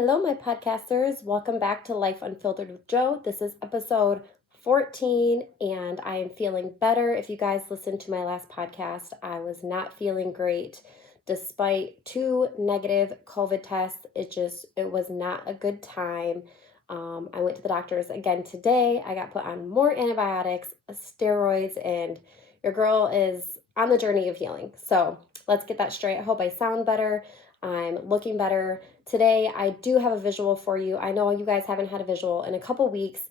Hello, my podcasters. Welcome back to Life Unfiltered with Joe. This is episode 14, and I am feeling better. If you guys listened to my last podcast, I was not feeling great. Despite 2 negative COVID tests, it was not a good time. I went to the doctors again today. I got put on more antibiotics, steroids, and your girl is on the journey of healing. So let's get that straight. I hope I sound better. I'm looking better. Today, I do have a visual for you. I know you guys haven't had a visual in a couple weeks,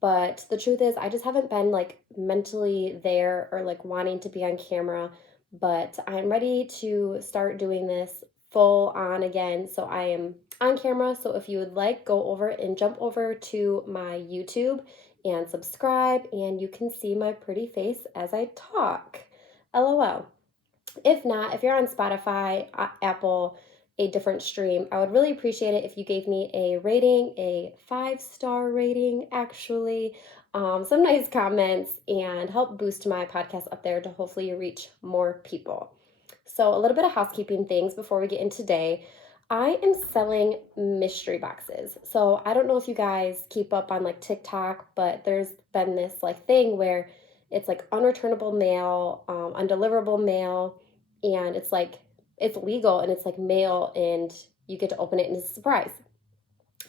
but the truth is I just haven't been mentally there or wanting to be on camera, but I'm ready to start doing this full on again. So I am on camera. So if you would like, go over and jump over to my YouTube and subscribe, and you can see my pretty face as I talk. LOL. If not, if you're on Spotify, Apple, a different stream, I would really appreciate it if you gave me a rating, a 5-star rating, actually, some nice comments, and help boost my podcast up there to hopefully reach more people. So a little bit of housekeeping things before we get into today. I am selling mystery boxes. So I don't know if you guys keep up on TikTok, but there's been this thing where it's unreturnable mail, undeliverable mail, and it's legal and it's mail and you get to open it and it's a surprise.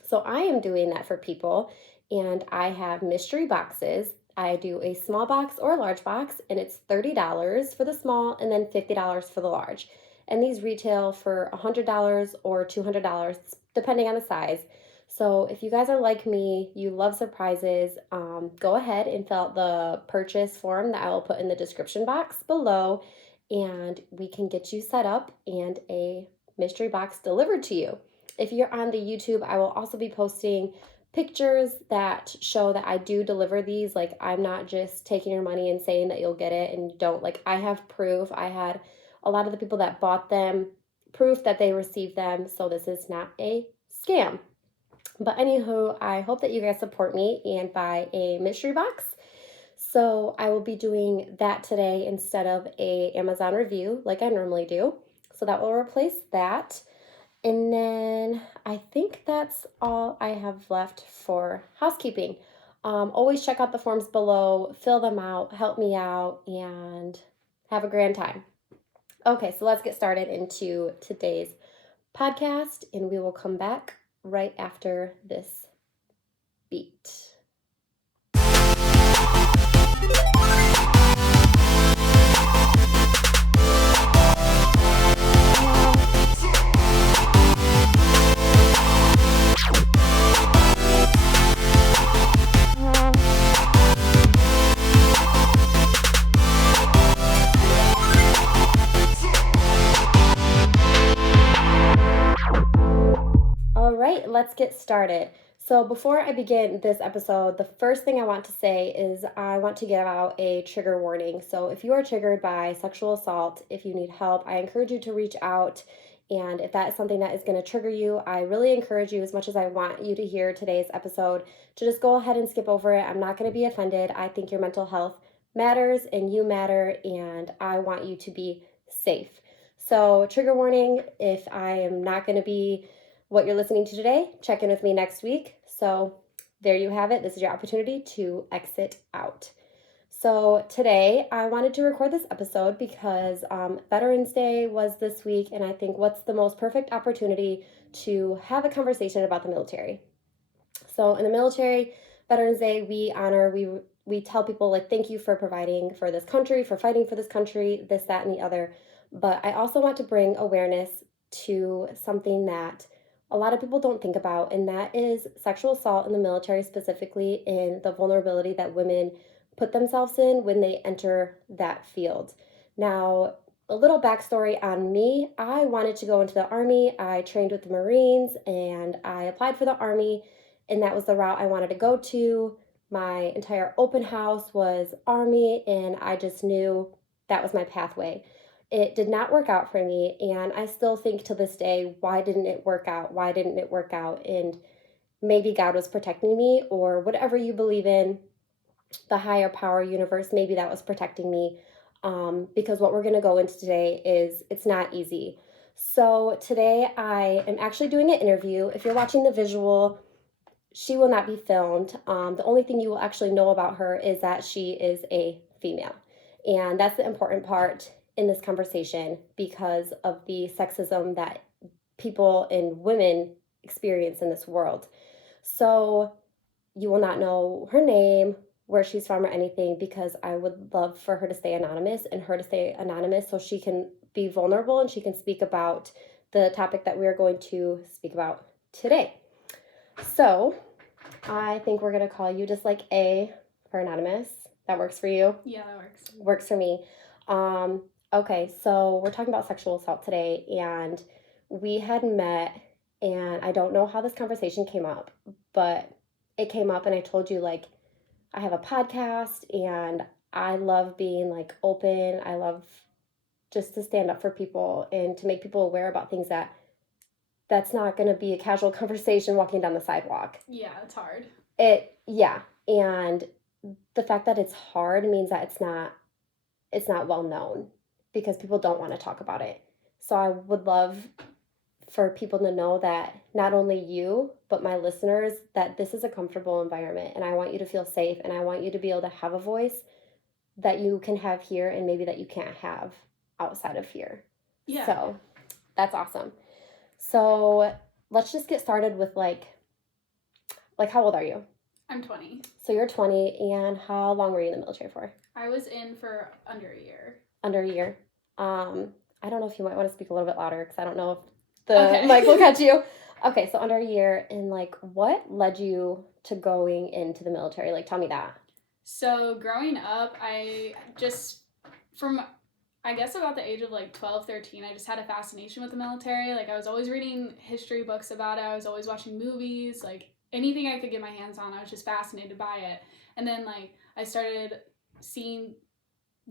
So I am doing that for people, and I have mystery boxes. I do a small box or a large box, and it's $30 for the small and then $50 for the large. And these retail for $100 or $200 depending on the size. So if you guys are like me, you love surprises, go ahead and fill out the purchase form that I will put in the description box below, and we can get you set up and a mystery box delivered to you. If you're on the YouTube, I will also be posting pictures that show that I do deliver these. I'm not just taking your money and saying that you'll get it and you don't. I have proof. I had a lot of the people that bought them proof that they received them, so this is not a scam. But anywho, I hope that you guys support me and buy a mystery box. So I will be doing that today instead of a Amazon review like I normally do. So that will replace that. And then I think that's all I have left for housekeeping. Always check out the forms below, fill them out, help me out, and have a grand time. Okay, so let's get started into today's podcast, and we will come back right after this beat. Let's get started. So before I begin this episode, the first thing I want to say is I want to give out a trigger warning. So if you are triggered by sexual assault, if you need help, I encourage you to reach out. And if that is something that is going to trigger you, I really encourage you, as much as I want you to hear today's episode, to just go ahead and skip over it. I'm not going to be offended. I think your mental health matters and you matter, and I want you to be safe. So trigger warning, if I am not going to be what you're listening to today, check in with me next week. So there you have it. This is your opportunity to exit out. So today I wanted to record this episode because Veterans Day was this week, and I think what's the most perfect opportunity to have a conversation about the military. So in the military, Veterans Day, we honor, we tell people thank you for providing for this country, for fighting for this country, this, that, and the other. But I also want to bring awareness to something that a lot of people don't think about, and that is sexual assault in the military, specifically in the vulnerability that women put themselves in when they enter that field. Now, a little backstory on me. I wanted to go into the Army. I trained with the Marines, and I applied for the Army, and that was the route I wanted to go to. My entire open house was Army, and I just knew that was my pathway. It did not work out for me, and I still think to this day, why didn't it work out? Why didn't it work out? And maybe God was protecting me, or whatever you believe in, the higher power universe, maybe that was protecting me, because what we're going to go into today is, it's not easy. So today I am actually doing an interview. If you're watching the visual, she will not be filmed. The only thing you will actually know about her is that she is a female. And that's the important part in this conversation because of the sexism that people and women experience in this world. So you will not know her name, where she's from, or anything, because I would love for her to stay anonymous and her to stay anonymous so she can be vulnerable and she can speak about the topic that we are going to speak about today. So I think we're going to call you just like A for anonymous. That works for you? Yeah, that works. Works for me. Okay, so we're talking about sexual assault today, and we had met, and I don't know how this conversation came up, but it came up, and I told you, like, I have a podcast, and I love being, like, open. I love just to stand up for people and to make people aware about things that's not going to be a casual conversation walking down the sidewalk. Yeah, it's hard. Yeah, and the fact that it's hard means that it's not well known because people don't want to talk about it. So I would love for people to know that not only you, but my listeners, that this is a comfortable environment, and I want you to feel safe, and I want you to be able to have a voice that you can have here and maybe that you can't have outside of here. Yeah. So that's awesome. So let's just get started with like how old are you? I'm 20. So you're 20, and how long were you in the military for? I was in for under a year. Under a year. I don't know if you might want to speak a little bit louder because I don't know if the mic will catch you. Okay, so under a year, and like what led you to going into the military? Like, tell me that. So growing up, I guess about the age of like 12, 13, I just had a fascination with the military. Like I was always reading history books about it. I was always watching movies, like anything I could get my hands on. I was just fascinated by it. And then like I started seeing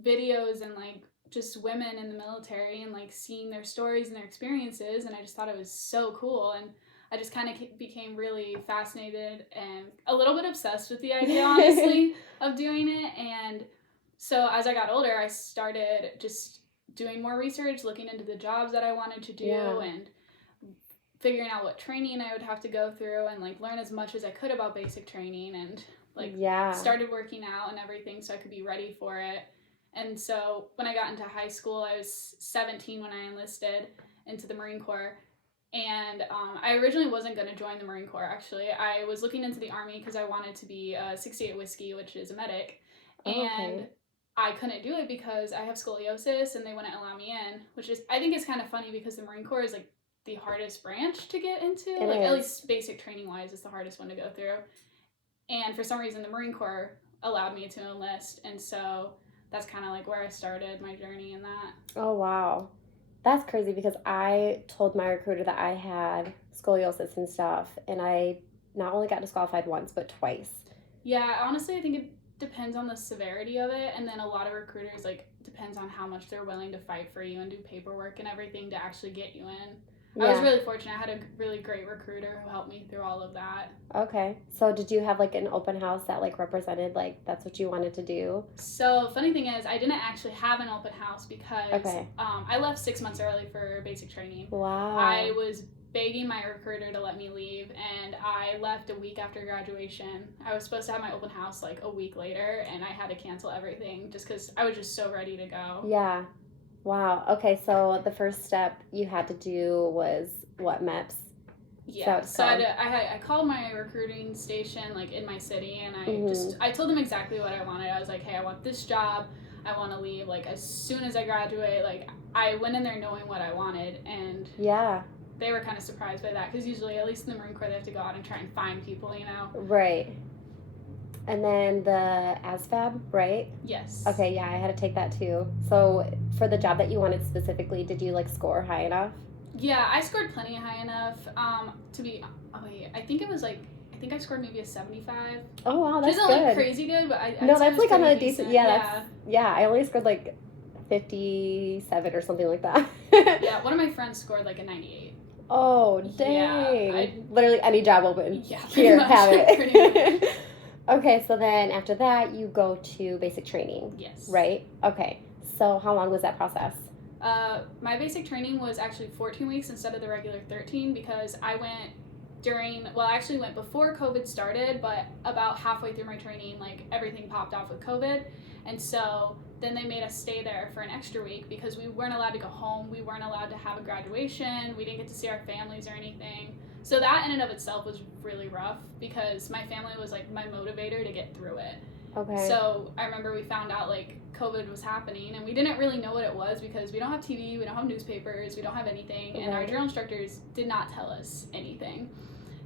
videos and like just women in the military and like seeing their stories and their experiences, and I just thought it was so cool, and I just kind of became really fascinated and a little bit obsessed with the idea, honestly, of doing it. And so as I got older, I started just doing more research, looking into the jobs that I wanted to do, and figuring out what training I would have to go through, and like learn as much as I could about basic training, and like started working out and everything so I could be ready for it. And so when I got into high school, I was 17 when I enlisted into the Marine Corps. And I originally wasn't going to join the Marine Corps, actually. I was looking into the Army because I wanted to be a 68 Whiskey, which is a medic. And I couldn't do it because I have scoliosis and they wouldn't allow me in, which is, I think it's kind of funny because the Marine Corps is like the hardest branch to get into. At least basic training wise, it's the hardest one to go through. And for some reason, the Marine Corps allowed me to enlist. And so that's kind of like where I started my journey in that. Oh, wow. That's crazy because I told my recruiter that I had scoliosis and stuff, and I not only got disqualified once, but twice. Yeah, honestly, I think it depends on the severity of it, and then a lot of recruiters, like, depends on how much they're willing to fight for you and do paperwork and everything to actually get you in. Yeah. I was really fortunate. I had a really great recruiter who helped me through all of that. Okay. So did you have like an open house that like represented like that's what you wanted to do? So funny thing is I didn't actually have an open house because I left 6 months early for basic training. Wow. I was begging my recruiter to let me leave, and I left a week after graduation. I was supposed to have my open house like a week later, and I had to cancel everything just because I was just so ready to go. Yeah. Wow. Okay, so the first step you had to do was what, MEPS? Yeah. So I called my recruiting station like in my city, and I told them exactly what I wanted. I was like, hey, I want this job. I want to leave like as soon as I graduate. Like I went in there knowing what I wanted, and they were kind of surprised by that because usually, at least in the Marine Corps, they have to go out and try and find people, you know. Right. And then the ASVAB, right? Yes. Okay, yeah, I had to take that too. So for the job that you wanted specifically, did you like score high enough? Yeah, I scored plenty high enough I think I scored maybe a 75. Oh, wow, that's good. Which isn't like crazy good, but no, that's like on a decent, I only scored like 57 or something like that. Yeah, one of my friends scored like a 98. Oh, dang. Yeah, literally any job open. Yeah, here, much, have it. Pretty much. Okay, so then after that, you go to basic training. Yes. Right? Okay. So how long was that process? My basic training was actually 14 weeks instead of the regular 13 because I went I actually went before COVID started, but about halfway through my training, like everything popped off with COVID. And so then they made us stay there for an extra week because we weren't allowed to go home. We weren't allowed to have a graduation. We didn't get to see our families or anything. So that in and of itself was really rough because my family was like my motivator to get through it. Okay. So I remember we found out like COVID was happening and we didn't really know what it was because we don't have TV, we don't have newspapers, we don't have anything, and our drill instructors did not tell us anything.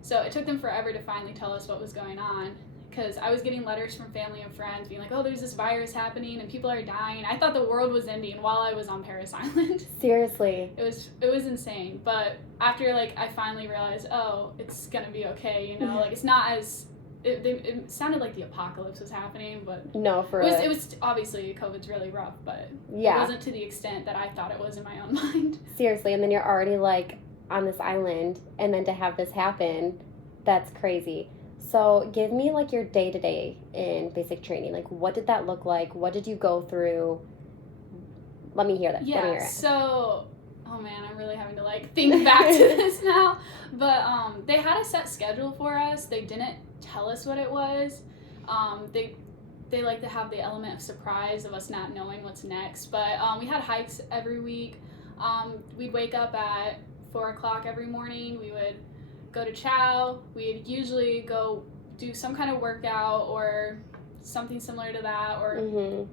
So it took them forever to finally tell us what was going on because I was getting letters from family and friends being like, oh, there's this virus happening and people are dying. I thought the world was ending while I was on Paris Island. Seriously. It was insane. But after like I finally realized, oh, it's gonna be okay, you know, like it's not as it sounded like the apocalypse was happening, but no, it was obviously COVID's really rough, but it wasn't to the extent that I thought it was in my own mind. Seriously, and then you're already like on this island, and then to have this happen, that's crazy. So give me like your day-to-day in basic training. Like what did that look like? What did you go through? Let me hear that. Yeah, Let me hear it. So, oh man, I'm really having to like think back to this now. But they had a set schedule for us. They didn't tell us what it was. They like to have the element of surprise of us not knowing what's next. But we had hikes every week. We'd wake up at 4 o'clock every morning. We would go to chow. We'd usually go do some kind of workout or something similar to that. Or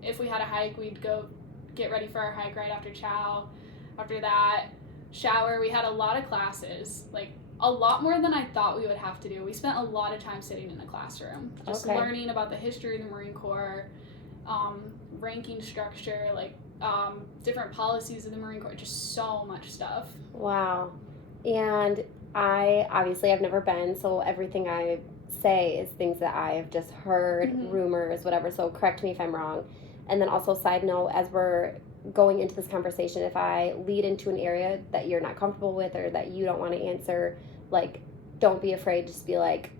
if we had a hike, we'd go get ready for our hike right after chow. After that, shower. We had a lot of classes, like a lot more than I thought we would have to do. We spent a lot of time sitting in the classroom, just learning about the history of the Marine Corps, ranking structure, like different policies of the Marine Corps, just so much stuff. Wow. And I've never been, so everything I say is things that I have just heard, rumors, whatever, so correct me if I'm wrong. And then also, side note, as we're going into this conversation, if I lead into an area that you're not comfortable with or that you don't want to answer, like, don't be afraid. Just be like,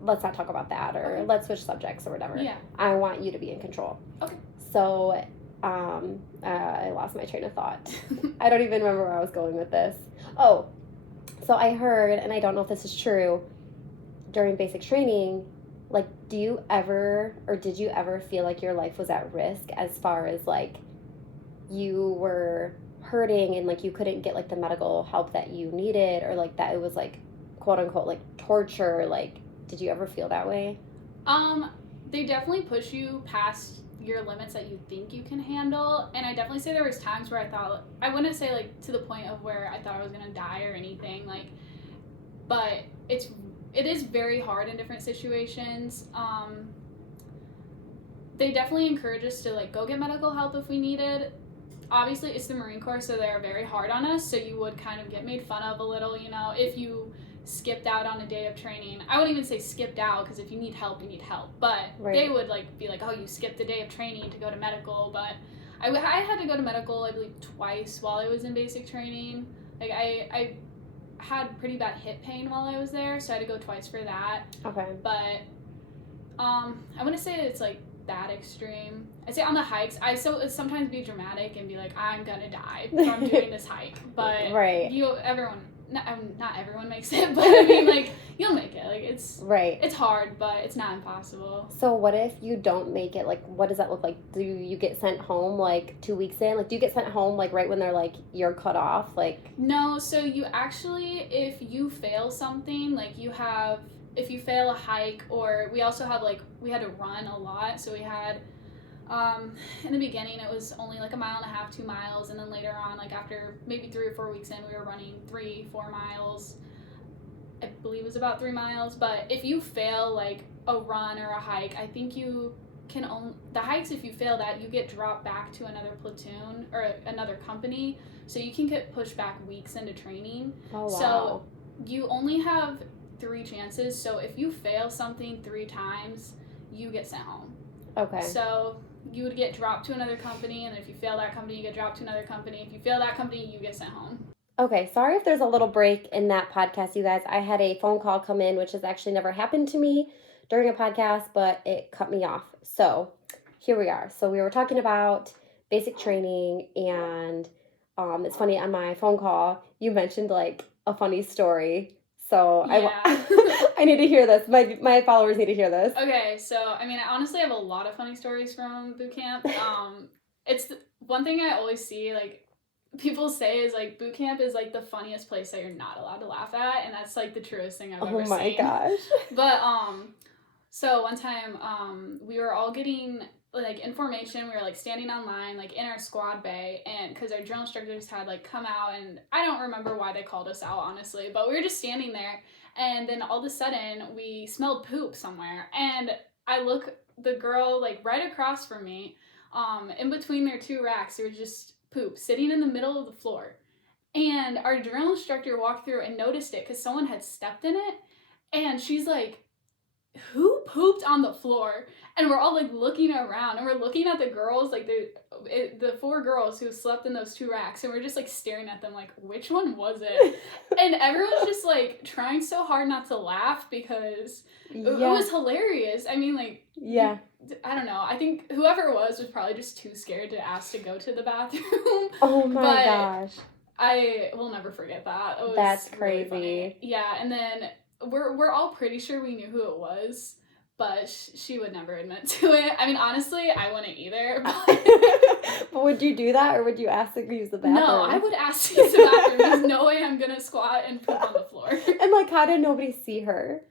let's not talk about that, or let's switch subjects or whatever. Yeah. I want you to be in control. Okay. So, I lost my train of thought. I don't even remember where I was going with this. Oh, so I heard, and I don't know if this is true, during basic training, like, did you ever feel like your life was at risk as far as, like, you were hurting and, like, you couldn't get, like, the medical help that you needed, or, like, that it was, like, quote-unquote, like, torture? Like, did you ever feel that way? They definitely push you past your limits that you think you can handle, and I definitely say there was times where I wouldn't say, like, to the point of where I thought I was gonna die or anything, like, but it is very hard in different situations. They definitely encourage us to, like, go get medical help if we need it. Obviously, it's the Marine Corps, so they're very hard on us, so you would kind of get made fun of a little, you know, if you skipped out on a day of training. I wouldn't even say skipped out, because if you need help, you need help. But they would, like, be like, oh, you skipped a day of training to go to medical. But I had to go to medical, I believe, twice while I was in basic training. Like, I had pretty bad hip pain while I was there, so I had to go twice for that. Okay. But I wouldn't say it's, like, that extreme. I'd say on the hikes, I sometimes be dramatic and be like, I'm gonna die from doing this hike. But not everyone makes it, but I mean, like, you'll make it. Like, it's hard, but it's not impossible. So what if you don't make it? Like, what does that look like? Do you get sent home, like, 2 weeks in? Like, do you get sent home, like, right when they're, like, you're cut off? Like, no, so you actually, if you fail something, like, if you fail a hike, or we also have, like, we had to run a lot, so we had, in the beginning, it was only, like, 1.5 miles, 2 miles, and then later on, like, after maybe 3 or 4 weeks in, we were running 3-4 miles. I believe it was about 3 miles, but if you fail, like, a run or a hike, I think you can the hikes, if you fail that, you get dropped back to another platoon or another company, so you can get pushed back weeks into training. oh, wow. So you only have 3 chances, so if you fail something 3 times, you get sent home. Okay. So you would get dropped to another company, and then if you fail that company, you get dropped to another company. If you fail that company, you get sent home. Okay, sorry if there's a little break in that podcast, you guys. I had a phone call come in, which has actually never happened to me during a podcast, but it cut me off. So here we are. So we were talking about basic training and it's funny, on my phone call, you mentioned like a funny story. So Yeah. I need to hear this. My followers need to hear this. Okay, so I mean, I honestly have a lot of funny stories from boot camp. One thing I always see, like, people say is like boot camp is like the funniest place that you're not allowed to laugh at, and that's like the truest thing I've ever seen. Oh my gosh. But so one time we were all getting like information. We were like standing online like in our squad bay, and because our drill instructors had like come out, and I don't remember why they called us out honestly, but we were just standing there, and then all of a sudden we smelled poop somewhere, and I look, the girl like right across from me, in between their two racks, there was just poop sitting in the middle of the floor, and our drill instructor walked through and noticed it because someone had stepped in it, and she's like, who pooped on the floor? And we're all like looking around, and we're looking at the girls, like the four girls who slept in those two racks, and we're just like staring at them like, which one was it? And everyone's just like trying so hard not to laugh because it was hilarious. I mean, like, yeah, I don't know. I think whoever it was probably just too scared to ask to go to the bathroom. Oh my gosh. I will never forget that. That's crazy. Really funny. Yeah, and then we're all pretty sure we knew who it was, but she would never admit to it. I mean, honestly, I wouldn't either. But would you do that, or would you ask to use the bathroom? No, I would ask to use the bathroom. There's no way I'm gonna squat and poop on the floor. And like, how did nobody see her?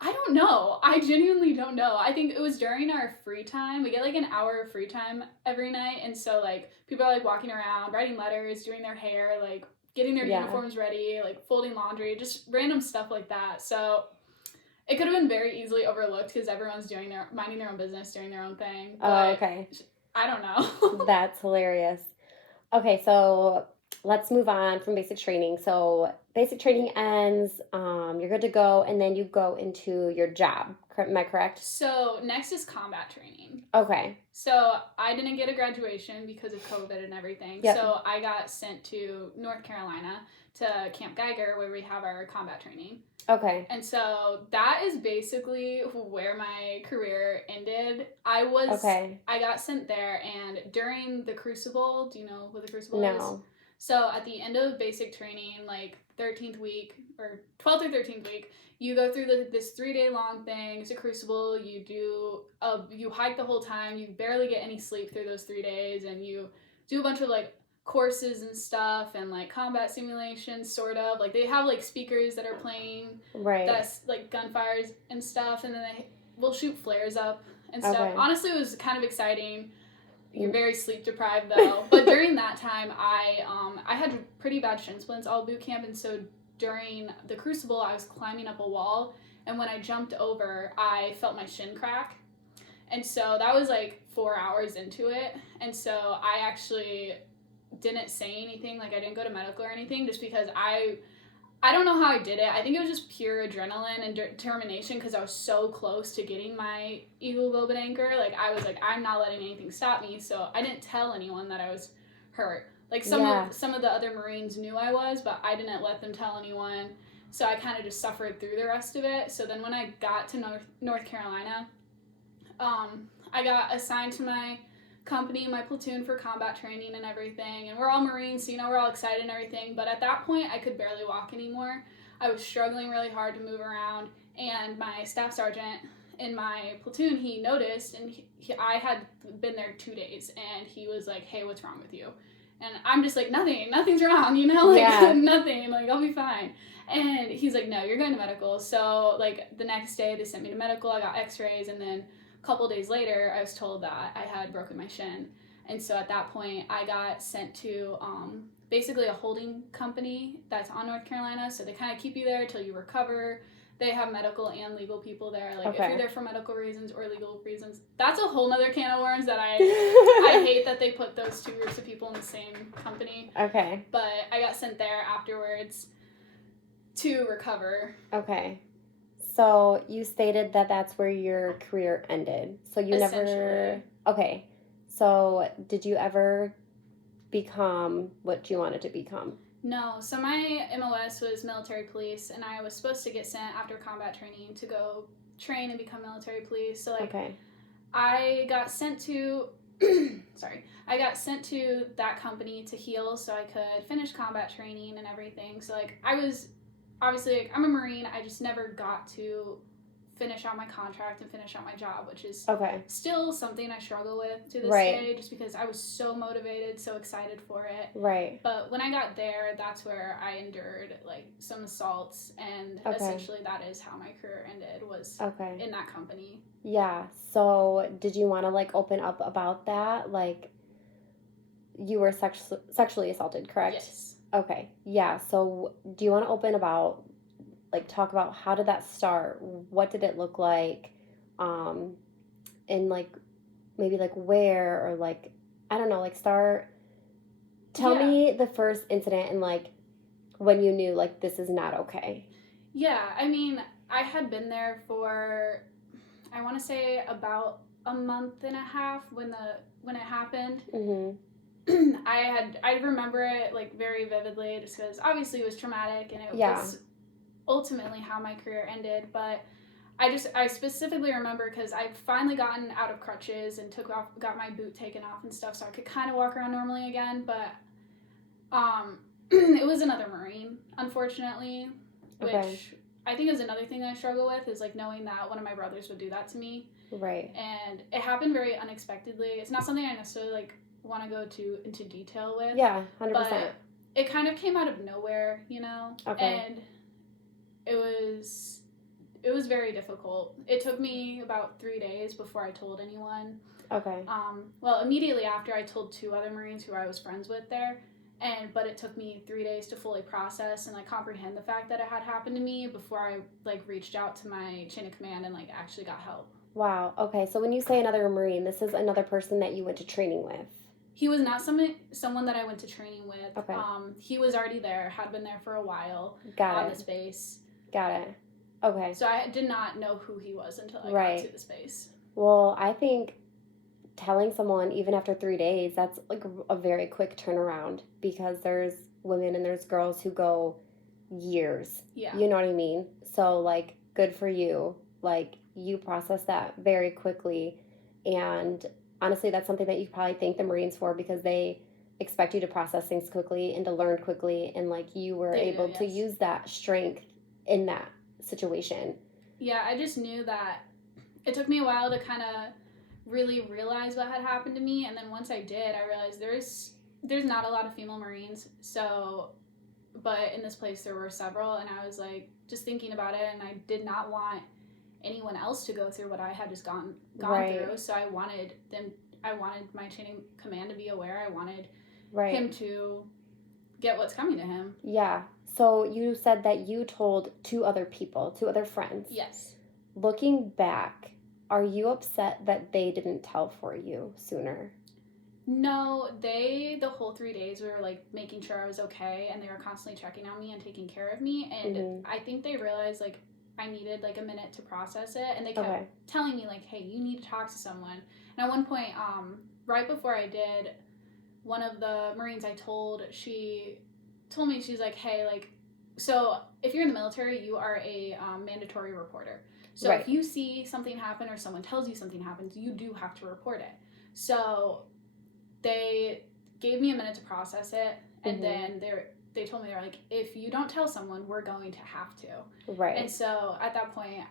I don't know. I genuinely don't know. I think it was during our free time. We get like an hour of free time every night, and so like people are like walking around, writing letters, doing their hair, like getting their uniforms ready, like folding laundry, just random stuff like that. So it could have been very easily overlooked because everyone's minding their own business, doing their own thing. But okay. I don't know. That's hilarious. Okay, so let's move on from basic training. So basic training ends, you're good to go, and then you go into your job. Am I correct? So next is combat training. Okay. So I didn't get a graduation because of COVID and everything. Yep. So I got sent to North Carolina to Camp Geiger, where we have our combat training. Okay. And so that is basically where my career ended. I got sent there, and during the Crucible, do you know what the Crucible is? No. So at the end of basic training, like 13th week or 12th or 13th week, you go through this 3-day long thing. It's a Crucible. You hike the whole time. You barely get any sleep through those 3 days, and you do a bunch of like courses and stuff, and like combat simulations, sort of. Like they have like speakers that are playing, right? That's like gunfires and stuff, and then they will shoot flares up and stuff. Okay. Honestly, it was kind of exciting. You're very sleep deprived though. But during that time, I had pretty bad shin splints all boot camp, and so during the Crucible, I was climbing up a wall, and when I jumped over, I felt my shin crack, and so that was like 4 hours into it, and so I actually didn't say anything. Like I didn't go to medical or anything, just because I don't know how I did it. I think it was just pure adrenaline and determination because I was so close to getting my Eagle Globin anchor. Like I was like, I'm not letting anything stop me. So I didn't tell anyone that I was hurt. Like some of the other Marines knew I was, but I didn't let them tell anyone. So I kind of just suffered through the rest of it. So then when I got to North Carolina, I got assigned to my company, my platoon, for combat training and everything, and we're all Marines, so we're all excited and everything, but at that point I could barely walk anymore. I was struggling really hard to move around, and my staff sergeant in my platoon, he noticed, and I had been there 2 days, and he was like, hey, what's wrong with you? And I'm just like, nothing's wrong, nothing, like I'll be fine. And he's like, no, you're going to medical. So like the next day they sent me to medical, I got x-rays, and then couple days later, I was told that I had broken my shin. And so at that point, I got sent to basically a holding company that's on North Carolina. So they kind of keep you there until you recover. They have medical and legal people there. Like if you're there for medical reasons or legal reasons, that's a whole nother can of worms that I hate that they put those two groups of people in the same company. Okay. But I got sent there afterwards to recover. Okay. So you stated that that's where your career ended. So you never... Okay. So did you ever become what you wanted to become? No. So my MOS was military police, and I was supposed to get sent after combat training to go train and become military police. So like I got sent to sorry, I got sent to that company to heal so I could finish combat training and everything. So like I was obviously like, I'm a Marine. I just never got to finish out my contract and finish out my job, which is Okay. still something I struggle with to this Right. day, just because I was so motivated, so excited for it. Right. But when I got there, that's where I endured like some assaults, and Okay. essentially that is how my career ended, was Okay. in that company. Yeah. So did you want to like open up about that? Like you were sexually assaulted, correct? Yes. Okay. Yeah. So do you want to open about like talk about how did that start? What did it look like? And like maybe like where or like I don't know, like tell me the first incident and like when you knew like this is not okay. Yeah, I mean, I had been there for, I want to say about a month and a half when it happened. Mhm. I remember it like very vividly, just because obviously it was traumatic and it Yeah. was ultimately how my career ended. But I specifically remember because I'd finally gotten out of crutches and got my boot taken off and stuff, so I could kind of walk around normally again. But it was another Marine, unfortunately, which Okay. I think is another thing that I struggle with, is like knowing that one of my brothers would do that to me. Right. And it happened very unexpectedly. It's not something I necessarily like want to go into detail with. Yeah, 100%. But it kind of came out of nowhere, you know? Okay. And it was very difficult. It took me about 3 days before I told anyone. Okay. Well, immediately after, I told 2 other Marines who I was friends with there, but it took me 3 days to fully process and like comprehend the fact that it had happened to me before I like reached out to my chain of command and like actually got help. Wow. Okay. So when you say another Marine, this is another person that you went to training with. He was not someone that I went to training with. Okay. He was already there, had been there for a while. Got on it. the space. Got it. Okay. So I did not know who he was until I got to the space. Well, I think telling someone even after 3 days, that's like a very quick turnaround, because there's women and there's girls who go years. Yeah. You know what I mean? So like good for you. Like you process that very quickly, and honestly that's something that you probably thank the Marines for, because they expect you to process things quickly and to learn quickly, and like you were able to use that strength in that situation. Yeah, I just knew that it took me a while to kind of really realize what had happened to me, and then once I did, I realized there's not a lot of female Marines, but in this place there were several, and I was like just thinking about it, and I did not want anyone else to go through what I had just gone through. So I wanted my chain of command to be aware. I wanted him to get what's coming to him. Yeah. So you said that you told 2 other friends. Yes. Looking back, are you upset that they didn't tell for you sooner? No, the whole 3 days we were like making sure I was okay, and they were constantly checking on me and taking care of me, and I think they realized like I needed like a minute to process it, and they kept telling me like, hey, you need to talk to someone. And at one point, right before I did, one of the Marines I told, she told me, she's like, hey, like, so if you're in the military, you are a mandatory reporter. So if you see something happen or someone tells you something happens, you do have to report it. So they gave me a minute to process it, and then they told me, they're like, if you don't tell someone, we're going to have to. Right. And so at that point,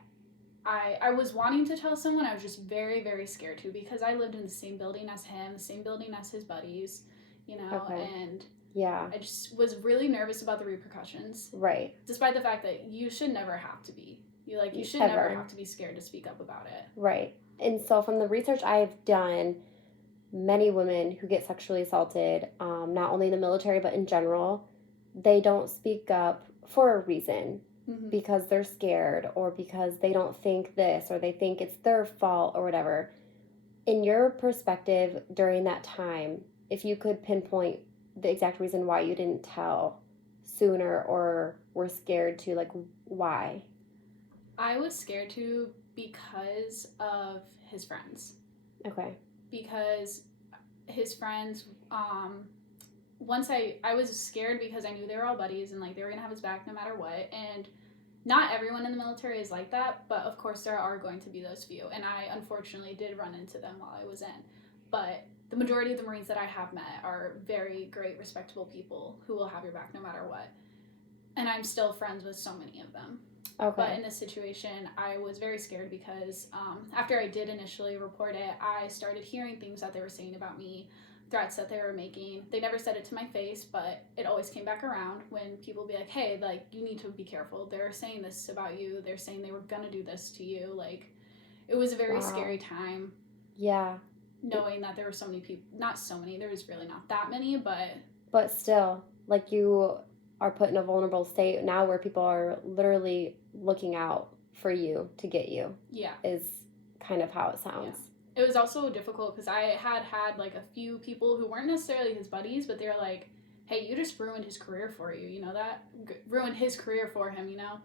I was wanting to tell someone. I was just very, very scared to, because I lived in the same building as him, the same building as his buddies, you know, and yeah, I just was really nervous about the repercussions. Right. Despite the fact that you should never have to be. You should never have to be scared to speak up about it. Right. And so from the research I've done, many women who get sexually assaulted, not only in the military but in general, they don't speak up for a reason, because they're scared, or because they don't think this, or they think it's their fault or whatever. In your perspective during that time, if you could pinpoint the exact reason why you didn't tell sooner or were scared to, like, why? I was scared to because of his friends. Okay. Because his friends, once I was scared because I knew they were all buddies and like they were gonna have his back no matter what, and not everyone in the military is like that, but of course there are going to be those few, and I unfortunately did run into them while I was in. but the majority of the Marines that I have met are very great, respectable people who will have your back no matter what. And I'm still friends with so many of them. Okay. But in this situation, I was very scared because after I did initially report it, I started hearing things that they were saying about me, threats that they were making. They never said it to my face, but it always came back around when people be like, hey, like, you need to be careful. They're saying this about you. They're saying they were going to do this to you. Like, it was a very scary time. Yeah. Knowing that there were so many people, not so many, there was really not that many, but still, like, you are put in a vulnerable state now where people are literally looking out for you to get you. Yeah. Is kind of how it sounds. Yeah. It was also difficult because I had like a few people who weren't necessarily his buddies, but they were like, hey, you just ruined his career for you, you know that? Ruined his career for him, you know?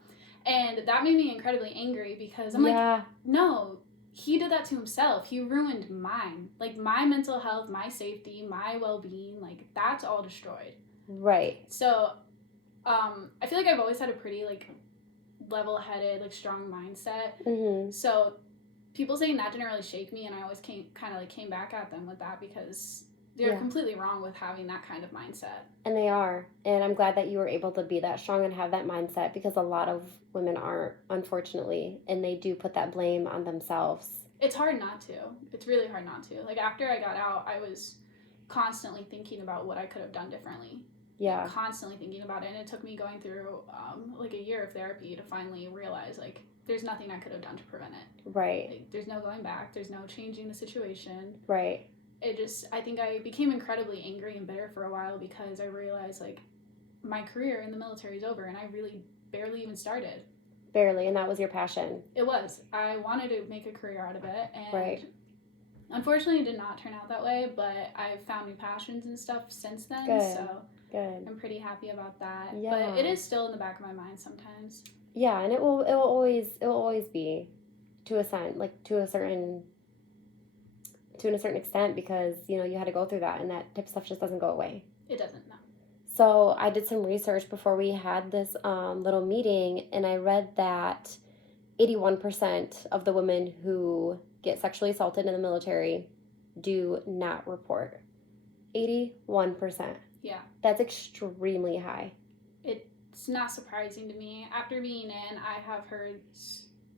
And that made me incredibly angry because I'm like, no, he did that to himself. He ruined mine. Like, my mental health, my safety, my well-being, like, that's all destroyed. Right. So, I feel like I've always had a pretty, like, level-headed, like, strong mindset. Mm-hmm. So, people saying that didn't really shake me, and I always came back at them with that because they're completely wrong with having that kind of mindset. And they are. And I'm glad that you were able to be that strong and have that mindset because a lot of women aren't, unfortunately, and they do put that blame on themselves. It's hard not to. It's really hard not to. Like, after I got out, I was constantly thinking about what I could have done differently. Yeah. Like, constantly thinking about it. And it took me going through, like, a year of therapy to finally realize, like, there's nothing I could have done to prevent it. Right. Like, there's no going back. There's no changing the situation. Right. I think I became incredibly angry and bitter for a while because I realized, like, my career in the military is over and I really barely even started. Barely, and that was your passion. It was. I wanted to make a career out of it, and unfortunately it did not turn out that way, but I've found new passions and stuff since then. Good. So Good. I'm pretty happy about that. Yeah. But it is still in the back of my mind sometimes. Yeah, and it will always be to a certain extent because, you know, you had to go through that and that type of stuff just doesn't go away. It doesn't, no. So I did some research before we had this little meeting, and I read that 81% of the women who get sexually assaulted in the military do not report. 81%. Yeah. That's extremely high. It's not surprising to me. After being in, I have heard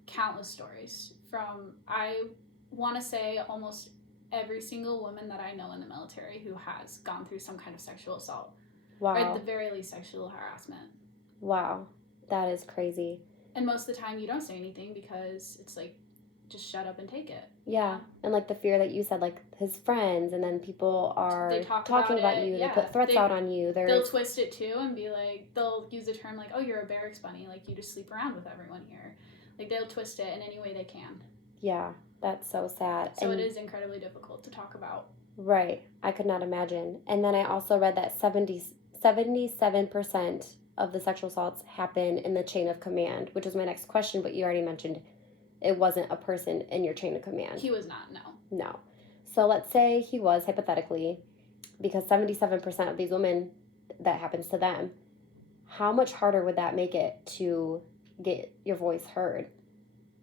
countless stories from, I want to say, almost every single woman that I know in the military who has gone through some kind of sexual assault. Wow. Or at the very least, sexual harassment. Wow. That is crazy. And most of the time, you don't say anything because it's like, just shut up and take it. Yeah. And like the fear that you said, like his friends, and then people are talking about you. Yeah. They put threats out on you. They'll twist it too and be like, they'll use a term like, oh, you're a barracks bunny. Like, you just sleep around with everyone here. Like, they'll twist it in any way they can. Yeah. That's so sad. So it is incredibly difficult to talk about. Right. I could not imagine. And then I also read that 77% of the sexual assaults happen in the chain of command, which was my next question, but you already mentioned it wasn't a person in your chain of command. He was not, no. No. So let's say he was, hypothetically, because 77% of these women, that happens to them. How much harder would that make it to get your voice heard?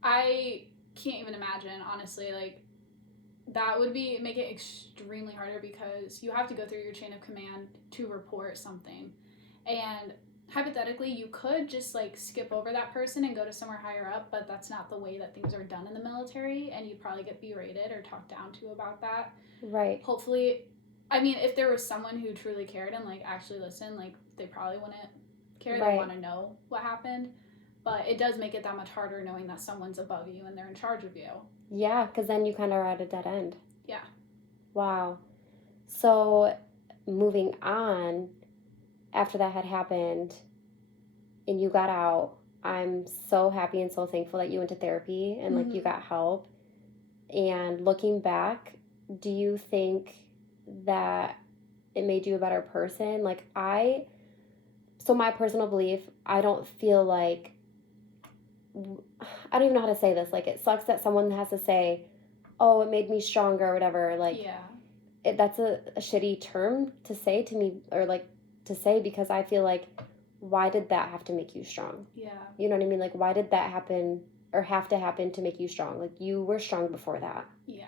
I can't even imagine, honestly. Like, that would make it extremely harder because you have to go through your chain of command to report something. And hypothetically, you could just, like, skip over that person and go to somewhere higher up, but that's not the way that things are done in the military, and you'd probably get berated or talked down to about that. Right. Hopefully, I mean, if there was someone who truly cared and, like, actually listened, like, they probably wouldn't care. They want to know what happened. But it does make it that much harder knowing that someone's above you and they're in charge of you. Yeah, because then you kind of are at a dead end. Yeah. Wow. So, moving on, after that had happened and you got out, I'm so happy and so thankful that you went to therapy and, like, you got help. And looking back, do you think that it made you a better person? Like, so my personal belief, I don't feel like, I don't even know how to say this. Like, it sucks that someone has to say, oh, it made me stronger or whatever. Like, yeah. That's a shitty term to say to me, or, like, to say, because I feel like, why did that have to make you strong? Yeah. You know what I mean? Like, why did that happen or have to happen to make you strong? Like, you were strong before that. Yeah.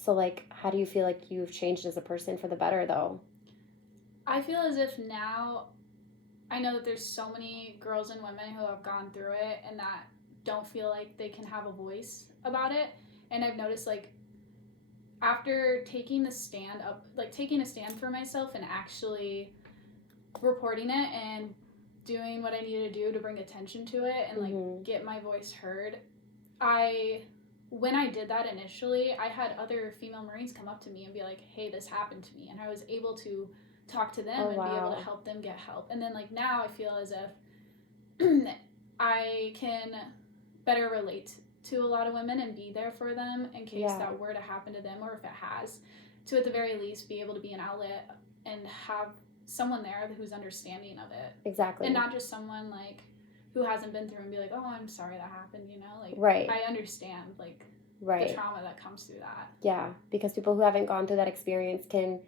So, like, how do you feel like you've changed as a person for the better, though? I feel as if now I know that there's so many girls and women who have gone through it and that don't feel like they can have a voice about it. And I've noticed, like, after taking a stand for myself and actually reporting it and doing what I needed to do to bring attention to it and like get my voice heard, when I did that initially, I had other female Marines come up to me and be like, hey, this happened to me. And I was able to talk to them and be able to help them get help. And then like now I feel as if I can better relate to a lot of women and be there for them in case that were to happen to them, or if it has, to at the very least be able to be an outlet and have someone there who's understanding of it. Exactly. And not just someone like who hasn't been through and be like, oh, I'm sorry that happened, you know? Like, I understand, like, the trauma that comes through that. Yeah, because people who haven't gone through that experience can,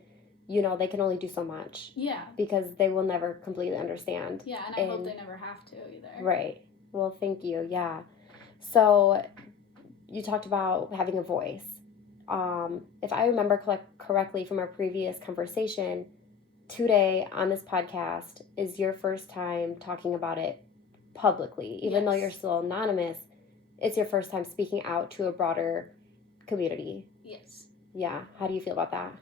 you know, they can only do so much. Yeah. Because they will never completely understand. Yeah, and I hope they never have to either. Right. Well, thank you. Yeah. So, you talked about having a voice. If I remember correctly from our previous conversation, today on this podcast is your first time talking about it publicly, even though you're still anonymous. It's your first time speaking out to a broader community. Yes. Yeah. How do you feel about that?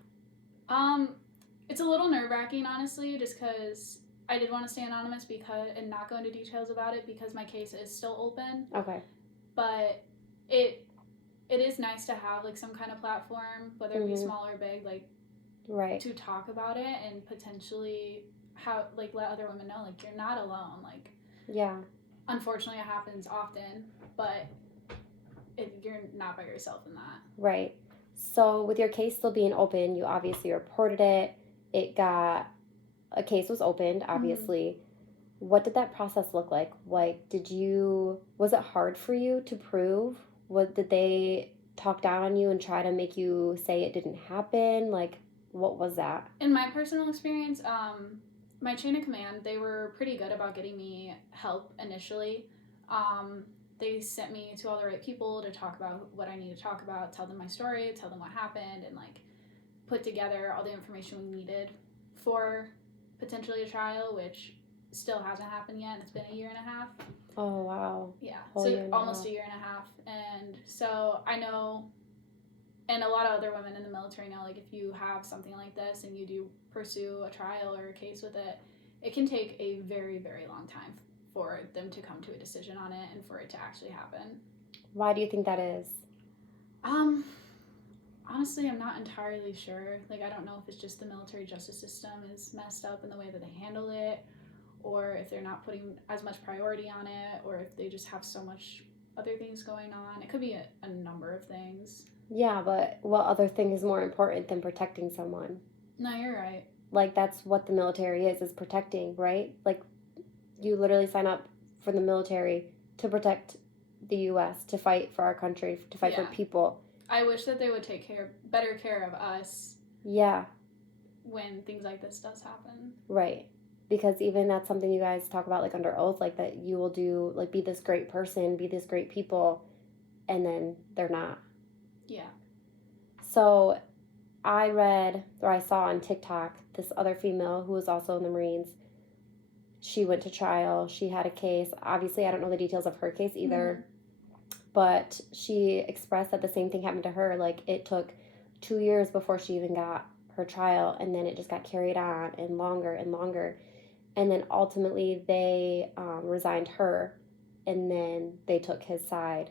It's a little nerve-wracking, honestly, just because I did want to stay anonymous and not go into details about it because my case is still open. Okay. But it is nice to have like some kind of platform, whether it be small or big, like to talk about it and potentially let other women know like you're not alone. Like, yeah, unfortunately it happens often, but you're not by yourself in that. Right. So with your case still being open, you obviously reported it. A case was opened, obviously. What did that process look like? Like, was it hard for you to prove? Did they talk down on you and try to make you say it didn't happen? Like, what was that? In my personal experience, my chain of command, they were pretty good about getting me help initially. They sent me to all the right people to talk about what I need to talk about, tell them my story, tell them what happened, and like put together all the information we needed for potentially a trial, which still hasn't happened yet. It's been a year and a half. Oh, wow. Yeah, so almost a year and a half. And so I know, and a lot of other women in the military know, like if you have something like this and you do pursue a trial or a case with it, it can take a very, very long time for them to come to a decision on it and for it to actually happen. Why do you think that is? Honestly, I'm not entirely sure. Like, I don't know if it's just the military justice system is messed up in the way that they handle it, or if they're not putting as much priority on it, or if they just have so much other things going on. It could be a number of things. Yeah, but what other thing is more important than protecting someone? No, you're right. Like, that's what the military is protecting, right? Like, you literally sign up for the military to protect the U.S., to fight for our country, to fight for people. I wish that they would take better care of us. Yeah. When things like this does happen. Right. Because even that's something you guys talk about, like, under oath, like, that you will do, like, be this great person, be this great people, and then they're not. Yeah. So I saw on TikTok, this other female who was also in the Marines, she went to trial, she had a case. Obviously, I don't know the details of her case either, but she expressed that the same thing happened to her. Like, it took 2 years before she even got her trial, and then it just got carried on and longer and longer. And then ultimately they resigned her, and then they took his side.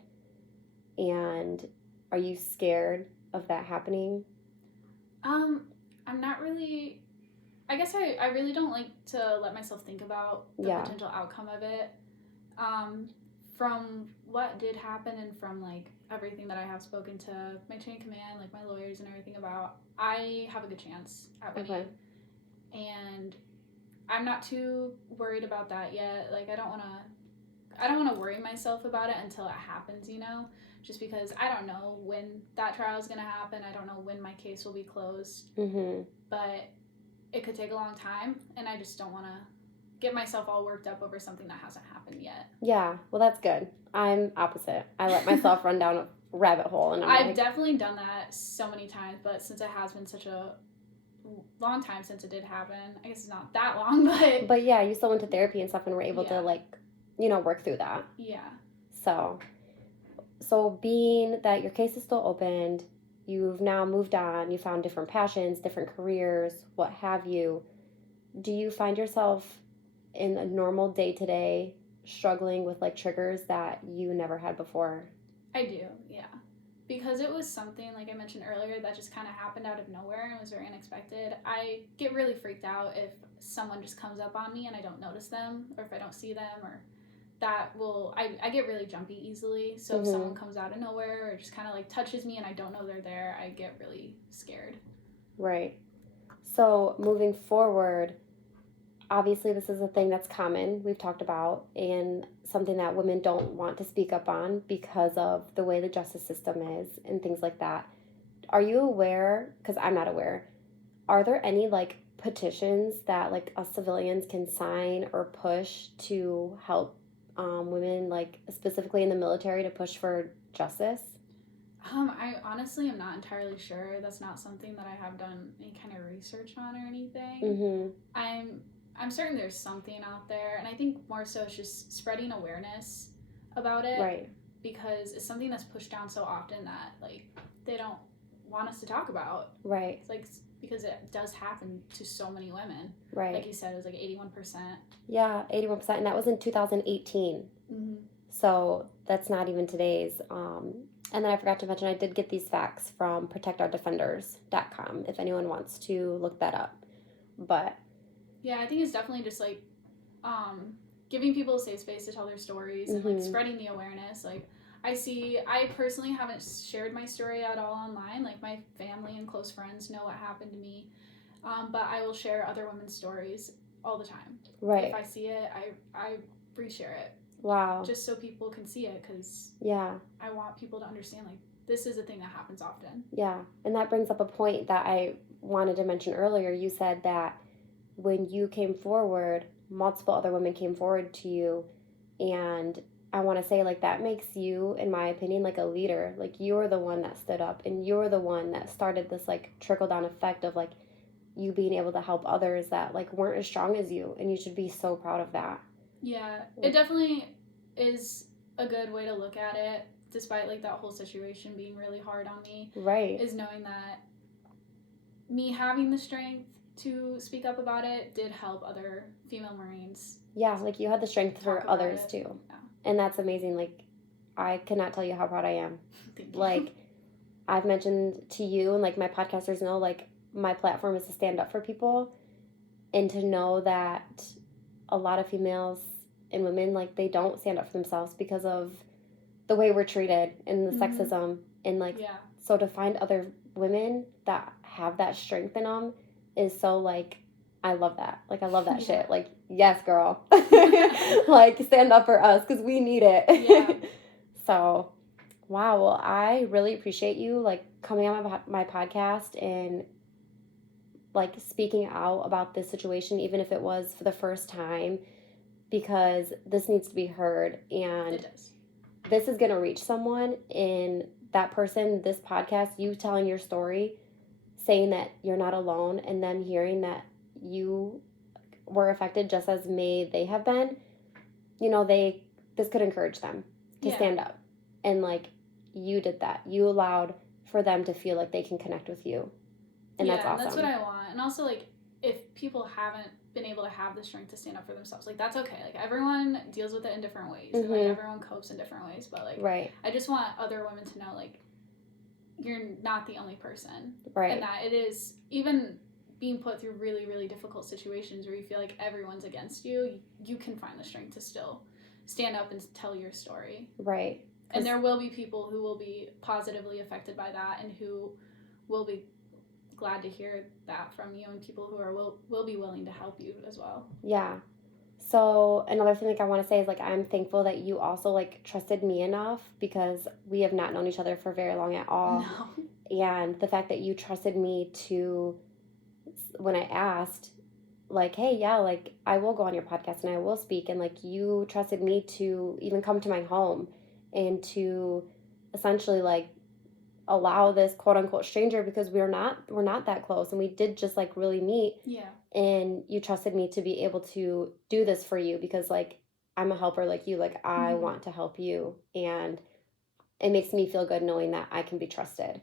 And are you scared of that happening? I'm not really. I guess I really don't like to let myself think about the potential outcome of it. From what did happen and from like everything that I have spoken to my chain of command, like my lawyers and everything about, I have a good chance at winning. Okay. And I'm not too worried about that yet. Like, I don't want to worry myself about it until it happens, you know? Just because I don't know when that trial is going to happen. I don't know when my case will be closed. Mm-hmm. But it could take a long time, and I just don't want to get myself all worked up over something that hasn't happened yet. Yeah, well, that's good. I'm opposite. I let myself run down rabbit hole. And I've definitely done that so many times, but since it has been such a long time since it did happen, I guess it's not that long, but yeah, you still went to therapy and stuff and were able to like, you know, work through that. Yeah. So being that your case is still opened, you've now moved on, you found different passions, different careers, what have you, do you find yourself in a normal day-to-day struggling with like triggers that you never had before? I do, yeah. Because it was something, like I mentioned earlier, that just kind of happened out of nowhere and was very unexpected. I get really freaked out if someone just comes up on me and I don't notice them, or if I don't see them, or that will, I get really jumpy easily. So if someone comes out of nowhere or just kind of like touches me and I don't know they're there, I get really scared. Right. So moving forward, obviously this is a thing that's common, we've talked about, and something that women don't want to speak up on because of the way the justice system is and things like that. Are you aware, because I'm not aware, are there any like petitions that like us civilians can sign or push to help women, like specifically in the military, to push for justice? I honestly am not entirely sure. That's not something that I have done any kind of research on or anything. I'm certain there's something out there, and I think more so it's just spreading awareness about it. Right. Because it's something that's pushed down so often that like they don't want us to talk about. Right. It's like, because it does happen to so many women. Right. Like you said, it was like 81%. Yeah, 81%, and that was in 2018. So that's not even today's. And then I forgot to mention, I did get these facts from protectourdefenders.com if anyone wants to look that up. But yeah, I think it's definitely just like giving people a safe space to tell their stories and like spreading the awareness. Like I personally haven't shared my story at all online. Like my family and close friends know what happened to me, but I will share other women's stories all the time. Right. If I see it, I reshare it. Wow. Just so people can see it, because I want people to understand like this is a thing that happens often. Yeah, and that brings up a point that I wanted to mention earlier. You said that when you came forward, multiple other women came forward to you, and I want to say like that makes you, in my opinion, like a leader. Like you're the one that stood up, and you're the one that started this like trickle down effect of like you being able to help others that like weren't as strong as you, and you should be so proud of that. Yeah, it definitely is a good way to look at it, despite like that whole situation being really hard on me. Right. Is knowing that me having the strength to speak up about it did help other female Marines. Yeah, like you had the strength for others too. Yeah. And that's amazing. Like I cannot tell you how proud I am. Thank you. Like I've mentioned to you, and like my podcasters know, like my platform is to stand up for people, and to know that a lot of females and women, like they don't stand up for themselves because of the way we're treated and the sexism, and like so to find other women that have that strength in them is so like I love that. Like I love that shit. Like yes, girl. Like stand up for us because we need it. Yeah. So wow, well I really appreciate you like coming on my podcast and like speaking out about this situation, even if it was for the first time, because this needs to be heard, and it does. This is going to reach someone, and that person, this podcast, you telling your story, saying that you're not alone, and them hearing that you were affected just as they have been, you know, this could encourage them to stand up. And like you did that. You allowed for them to feel like they can connect with you. And that's awesome. That's what I want. And also like if people haven't been able to have the strength to stand up for themselves, like that's okay. Like everyone deals with it in different ways, and like everyone copes in different ways, but like I just want other women to know like you're not the only person, and that it is, even being put through really, really difficult situations where you feel like everyone's against you, you can find the strength to still stand up and tell your story. Right. And there will be people who will be positively affected by that, and who will be glad to hear that from you, and people who are will be willing to help you as well. Yeah. So another thing like I want to say is like I'm thankful that you also like trusted me enough, because we have not known each other for very long at all. No. And the fact that you trusted me to, when I asked like, hey, yeah, like I will go on your podcast and I will speak, and like you trusted me to even come to my home and to essentially like allow this quote unquote stranger, because we're not that close, and we did just like really meet. Yeah. And you trusted me to be able to do this for you, because like I'm a helper like you, like I want to help you, and it makes me feel good knowing that I can be trusted.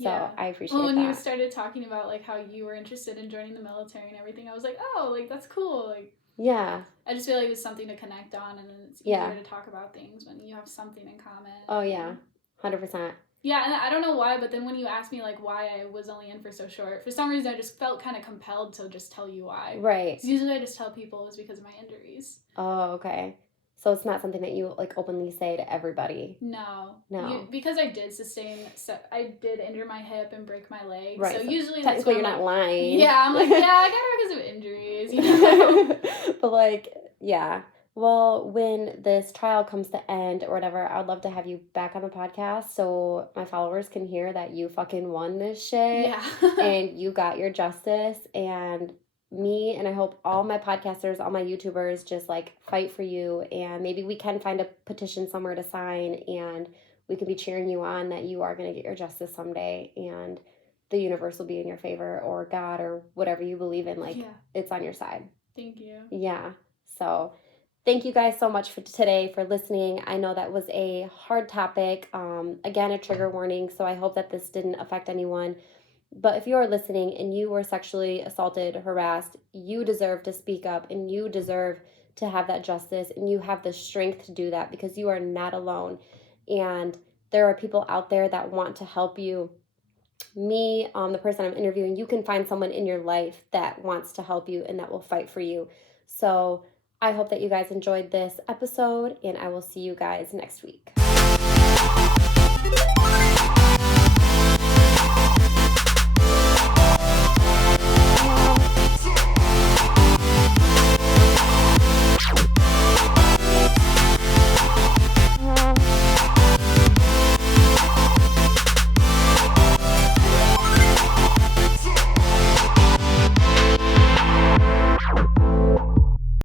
So I appreciate when that. you started talking about like how you were interested in joining the military and everything, I was like, oh, like that's cool. Like, yeah, I just feel like it's something to connect on, and it's easier to talk about things when you have something in common. Oh yeah, 100%. Yeah, and I don't know why, but then when you asked me like why I was only in for so short, for some reason I just felt kind of compelled to just tell you why. Right. Usually I just tell people it's because of my injuries. Oh, okay. So it's not something that you like openly say to everybody. No. No. Because I did injure my hip and break my leg. Right. So usually technically you're not lying. Yeah, I'm like, yeah, I got it because of injuries, you know. But like, yeah. Well, when this trial comes to end or whatever, I would love to have you back on the podcast so my followers can hear that you fucking won this shit. Yeah. And you got your justice, and me, and I hope all my podcasters, all my YouTubers just like fight for you, and maybe we can find a petition somewhere to sign, and we can be cheering you on that you are going to get your justice someday, and the universe will be in your favor, or God, or whatever you believe in, like it's on your side. Thank you. Yeah. So thank you guys so much for today for listening. I know that was a hard topic. Again, a trigger warning, so I hope that this didn't affect anyone. But if you are listening and you were sexually assaulted, harassed, you deserve to speak up, and you deserve to have that justice, and you have the strength to do that, because you are not alone. And there are people out there that want to help you. Me, the person I'm interviewing, you can find someone in your life that wants to help you and that will fight for you. So I hope that you guys enjoyed this episode, and I will see you guys next week.